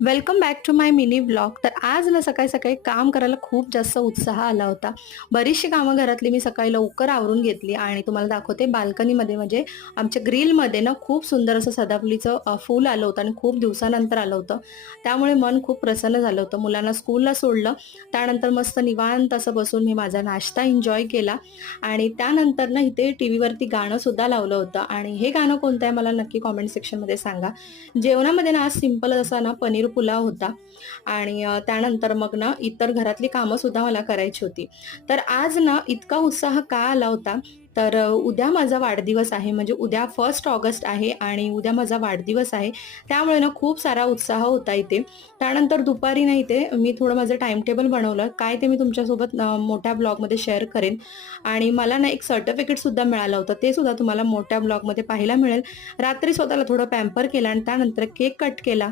Welcome back to my mini blog. तर आज ना सकाळी सकाळी काम करायला खूप जास्त उत्साह आला होता. बरीचशी कामं घरातली मी सकाळी लवकर आवरून घेतली आणि तुम्हाला दाखवते बाल्कनीमध्ये म्हणजे आमच्या ग्रिलमध्ये ना खूप सुंदर असं सदाफुलीचं फूल आलं होतं आणि खूप दिवसानंतर आलं होतं. त्यामुळे मन खूप प्रसन्न झालं होतं. मुलांना स्कूलला सोडलं, त्यानंतर मस्त निवांत असं बसून मी माझा नाश्ता एन्जॉय केला आणि त्यानंतर ना इथे टीव्हीवरती गाणं सुद्धा लावलं होतं आणि हे गाणं कोणतं आहे मला नक्की कॉमेंट सेक्शनमध्ये सांगा. जेवणामध्ये ना आज सिंपल असा ना पनीर पुलाव होता आणि त्यानंतर मग ना इतर घरातली कामं सुद्धा मला करायची होती. तर आज ना इतका उत्साह का आला होता, तर उद्या माझा वाढदिवस आहे, म्हणजे उद्या 1 ऑगस्ट आहे आणि उद्या माझा वाढदिवस आहे. त्यामुळे ना खूप सारा उत्साह होता इथे. त्यानंतर दुपारी ना इथे मी थोडं माझं टाईम टेबल बनवलं. काय ते मी तुमच्यासोबत मोठ्या ब्लॉगमध्ये शेअर करेन आणि मला ना एक सर्टिफिकेट सुद्धा मिळालं होतं. ते सुद्धा तुम्हाला मोठ्या ब्लॉगमध्ये पाहायला मिळेल. रात्री स्वतःला थोडं पॅम्पर केलं आणि त्यानंतर केक कट केला